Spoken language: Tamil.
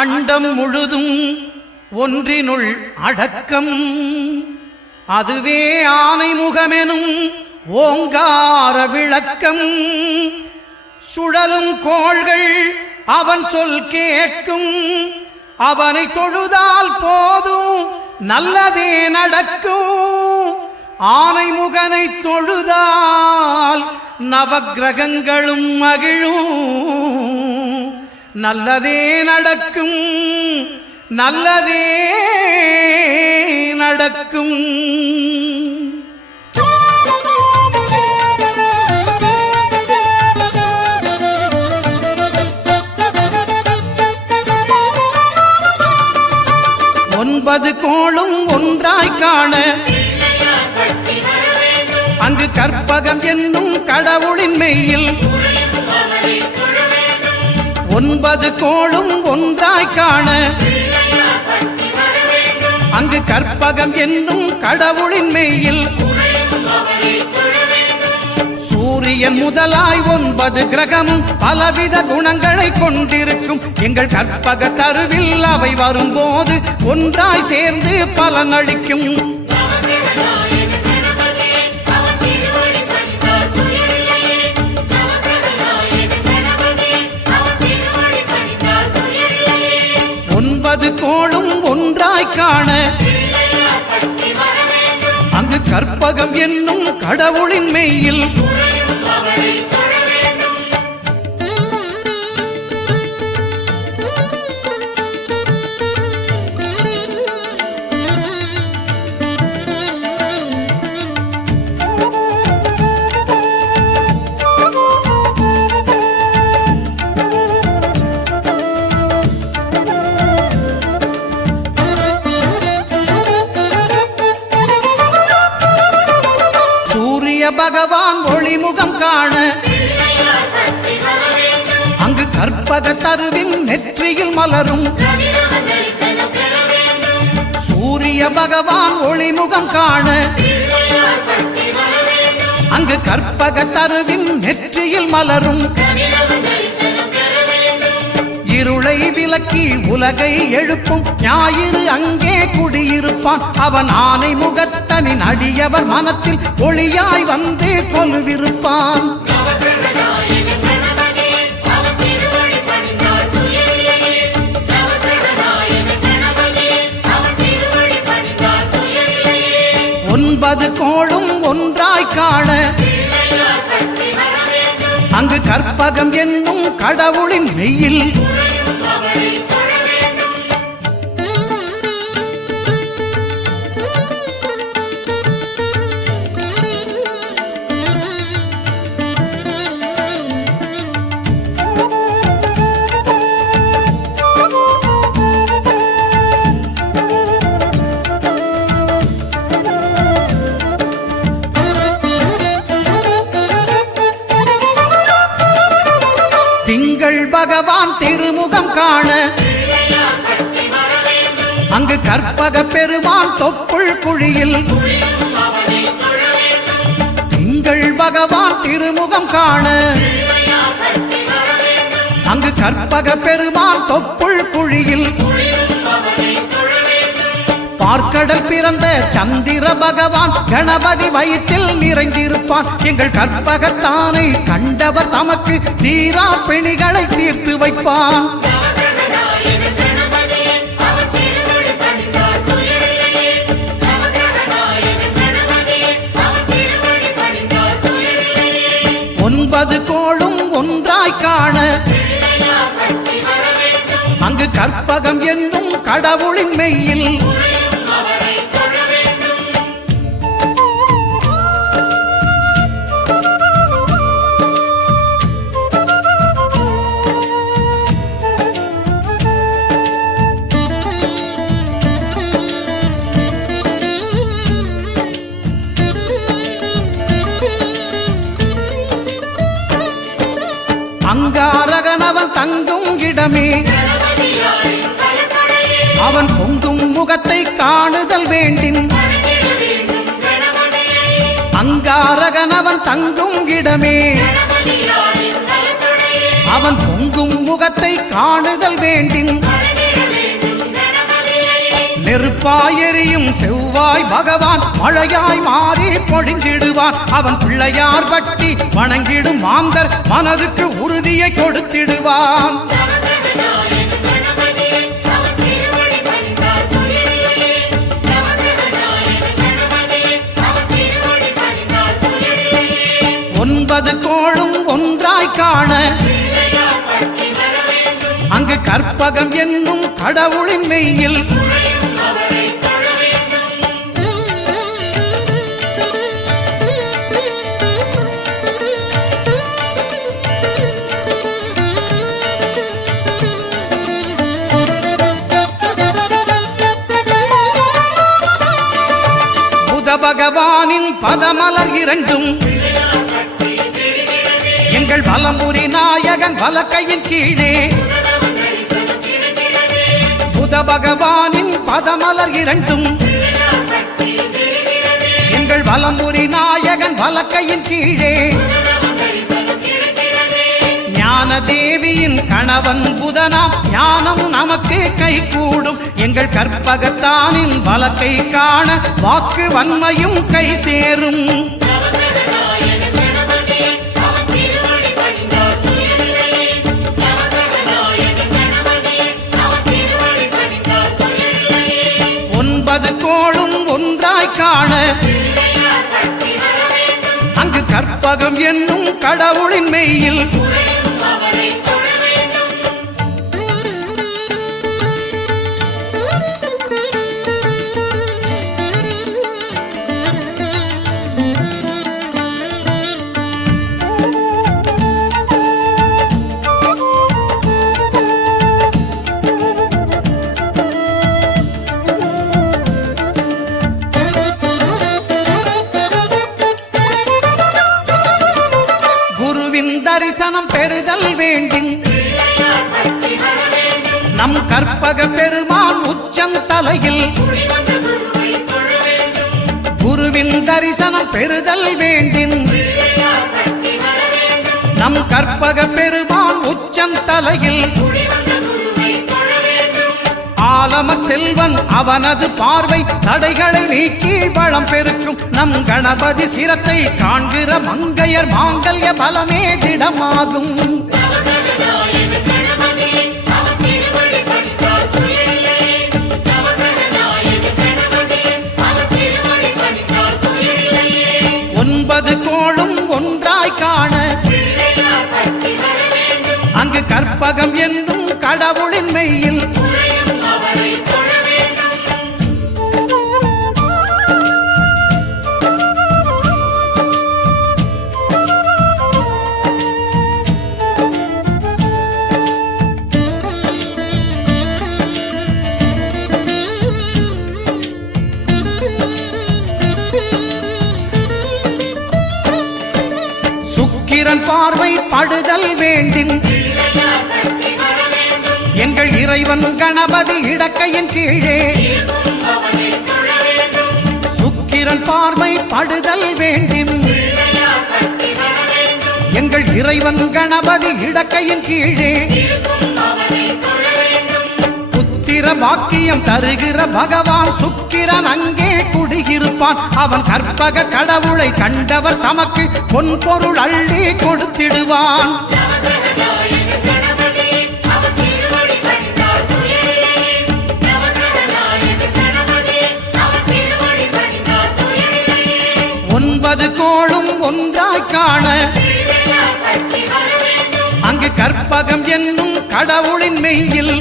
அண்டம் முழுதும் ஒன்றினுள் அடக்கம். அதுவே ஆனைமுகமெனும் ஓங்கார விளக்கம். சுழலும் கோள்கள் அவன் சொல் கேட்கும். அவனை தொழுதால் போதும் நல்லதே நடக்கும். ஆனைமுகனை தொழுதால் நவக்கிரகங்களும் மகிழும். நல்லதே நடக்கும், நல்லதே நடக்கும். ஒன்பது கோளும் ஒன்றாய் காண அங்கு கற்பகம் என்னும் கடவுளின் மெய்யில். ஒன்பது கோளும் ஒன்றாய் காண அங்கு கற்பகம் என்னும் கடவுளின் மெய்யில். சூரியன் முதலாய் 9 கிரகமும் பலவித குணங்களை கொண்டிருக்கும். எங்கள் கற்பக தருவில் அவை வரும்போது ஒன்றாய் சேர்ந்து பலனளிக்கும். கோளும் ஒன்றாய் காண அங்கு கற்பகம் என்னும் கடவுளின் மெய்யில். பகவான் ஒளிமுகம் காண அங்கு கற்பக தருவின் நெற்றியில் மலரும். சூரிய பகவான் ஒளிமுகம் காண அங்கு கற்பக தருவின் நெற்றியில் மலரும். இருளை விலக்கி உலகை எழுப்பும் ஞாயிறு அங்கே குடியிருப்பான். அவன் ஆனை முகத்தனின் அடியவர் மனத்தில் ஒளியாய் வந்து கொலுவிருப்பான். ஒன்பது கோளும் ஒன்றாய் காண அங்கு கற்பகம் என்னும் கடவுளின் மெய்யில். திங்கள் பகவான் திருமுகம் காண அங்கு கற்பக பெருமான் தொப்புள் குழியில். திங்கள் பகவான் திருமுகம் காண அங்கு கற்பக பெருமான் தொப்புள் குழியில். பார்க்கடல் பிறந்த சந்திர பகவான் கணபதி வயிற்றில் நிறைந்திருப்பான். எங்கள் கற்பகத்தானை கண்டவர் தமக்கு தீரா பிணிகளை தீர்த்து வைப்பான். ஒன்பது கோளும் ஒன்றாய் காண அங்கு கற்பகம் என்னும் கடவுளின் மெய்யில். அங்காரகனவன் தங்கும் இடமே அவன் பொங்கும் முகத்தை காணுதல் வேண்டின். அங்காரகனவன் தங்கும் இடமே அவன் பொங்கும் முகத்தை காணுதல் வேண்டின். நெருப்பாய் எரியும் செவ்வாய் பகவான் மழையாய் மாறி பொழிந்திடுவான். அவன் பிள்ளையார் பட்டி வணங்கிடும் மாந்தர் மனதுக்கு உறுதியை கொடுத்திடுவான். ஒன்பது கோளும் ஒன்றாய் காண அங்கு கற்பகம் என்னும் கடவுளின் மெய்யில் புத பகவானின் பதமலர் இரண்டும் எங்கள் வலம்புரி நாயகன் வலக்கையின் கீழே புத பகவானின் பதமலர் இரண்டும் எங்கள் வலம்புரி நாயகன் வலக்கையின் கீழே ஞான தேவியின் கணவன் புதனாம் ஞானம் நமக்கு கை கூடும். எங்கள் கற்பகத்தானின் வலக்கை காண வாக்கு வன்மையும் கை சேரும். ஒன்பது கோளும் ஒன்றாய் காண அங்கு கற்பகம் என்னும் கடவுளின் மெய்யில் தரிசனம் பெறுதல் வேண்டின் நம் கற்பக பெருமான் உச்சந்தலையில் குருவின் தரிசனம் பெறுதல் வேண்டின் நம் கற்பக பெருமான் உச்சந்தலையில் ஆலமர் செல்வன் அவனது பார்வை தடைகளை நீக்கி வளம் பெருக்கும். நம் கணபதி சிரத்தை காண்கிற மங்கையர் மாங்கல்ய பலமே திடமாகும். ஒன்பது கோளும் ஒன்றாய் காண அங்கு கற்பகம் என்னும் கடவுளின் மெய்யில் சுக்கிரன் பார்வை படுதல் வேண்டின் எங்கள் இறைவன் கணபதி இடக்கையின் கீழே சுக்கிரன் பார்வை படுதல் வேண்டின் எங்கள் இறைவன் கணபதி இடக்கையின் கீழே புத்திர பாக்கியம் தருகிற பகவான் சுக்கிரன் அங்கே குடியிருப்பான். அவன் கற்பக கடவுளை கண்டவர் தமக்கு பொன் பொருள் அள்ளி கொடுத்திடுவான். ஒன்பது கோளும் ஒன்றாய் காண அங்கு கற்பகம் என்னும் கடவுளின் மெய்யில்